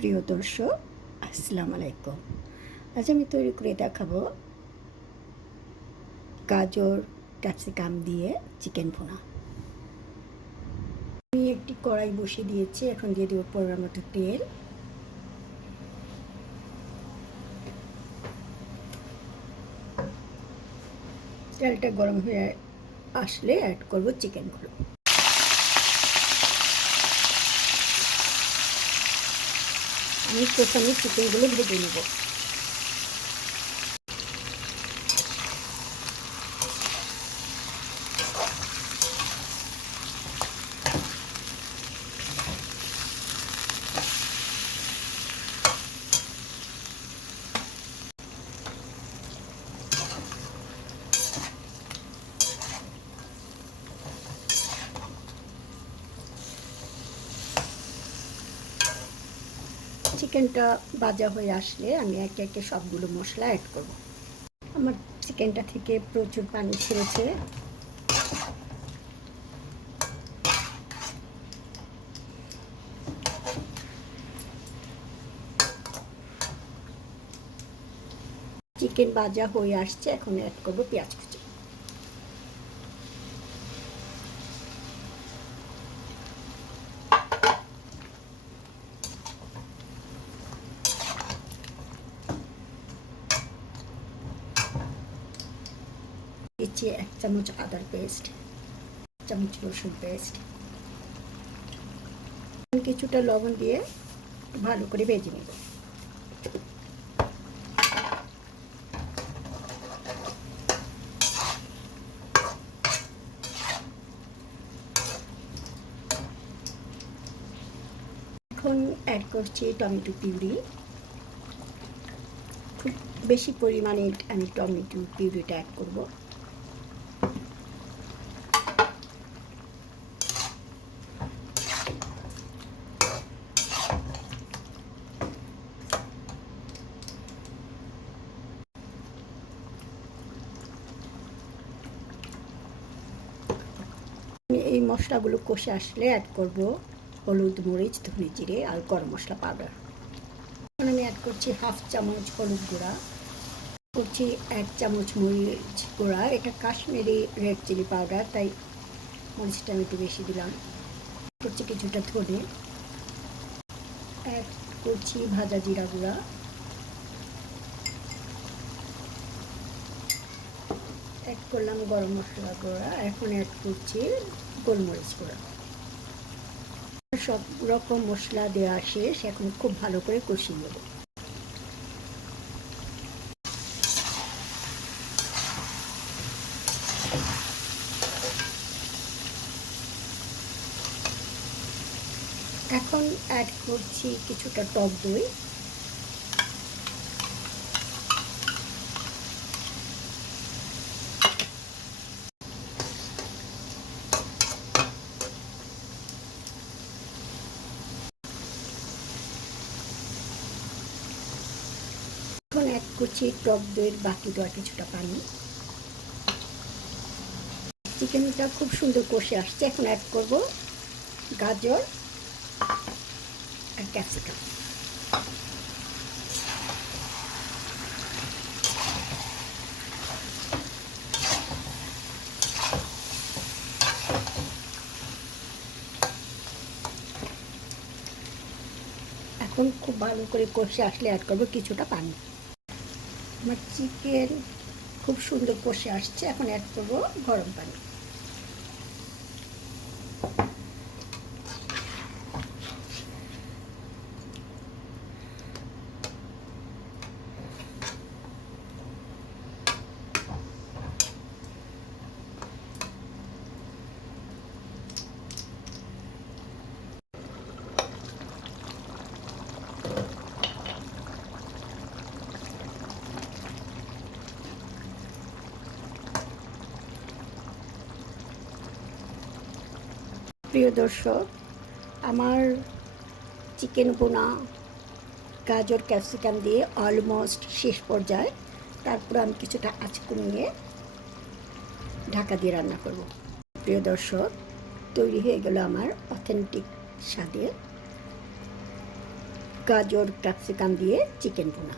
প্রিয় দর্শক, আসসালামু আলাইকুম। আজ আমি তৈরি করে দেখাবো গাজর, ক্যাপসিকাম দিয়ে চিকেন ভুনা। আমি একটি কড়াই বসিয়ে দিয়েছি, এখন দিয়ে দেবো পরিমাণ মতো তেল। তেলটা গরম হয়ে আসলে অ্যাড করব চিকেনগুলো। আমি প্রথমে চিকেনগুলো ভেজে নেব। চিকেনটা ভাজা হয়ে আসলে আমি একে একে সবগুলো মশলা অ্যাড করব। আমার চিকেনটা থেকে প্রচুর পানি ছেড়েছে। চিকেন ভাজা হয়ে আসছে, এখন অ্যাড করব পেঁয়াজ কুচি। দিচ্ছি এক চামচ আদার পেস্ট, চামচ রসুন পেস্ট কিছুটা লবণ দিয়ে ভালো করে ভেজে নেব। এখন অ্যাড করছি টমেটো পিউরি। খুব বেশি পরিমাণে আমি টমেটো পিউরিটা অ্যাড করব। এই মশলাগুলো কষে আসলে অ্যাড করব হলুদ, মরিচ, ধনে জিরে আর গরম মশলা পাউডার এখন আমি অ্যাড করছি হাফ চামচ হলুদ গুঁড়া, করছি এক চামচ মরিচ গুঁড়া। এটা কাশ্মীরি রেড চিলি পাউডার তাই মরিচটা আমি একটু বেশি দিলাম। করছি কিছুটা ধনে। অ্যাড করছি ভাজা জিরা গুঁড়া। অ্যাড করলাম গরম মশলা গুঁড়া। এখন অ্যাড করছি গোলমরিচ গুঁড়া। সব রকম মশলা দেওয়া শেষ, এখন খুব ভালো করে কষিয়ে নেব। এখন অ্যাড করছি কিছুটা টক দই এখন অ্যাড করছি টক দইয়ের বাকি দেওয়া কিছুটা পানি। চিকেনটা খুব সুন্দর কষে আসছে। এখন অ্যাড করব গাজর আর ক্যাপসিকাম এখন খুব ভালো করে কষে আসলে অ্যাড করব কিছুটা পানি। আমার চিকেন খুব সুন্দর কষে আসছে। এখন অ্যাড করব গরম পানি। প্রিয় দর্শক, আমার চিকেন বোনা গাজর, ক্যাপসিকাম দিয়ে অলমোস্ট শেষ পর্যায়ে তারপর আমি কিছুটা আঁচ কমিয়ে ঢাকা দিয়ে রান্না করব। প্রিয় দর্শক, তৈরি হয়ে গেল আমার অথেন্টিক স্বাদের গাজর, ক্যাপসিকাম দিয়ে চিকেন ভুনা।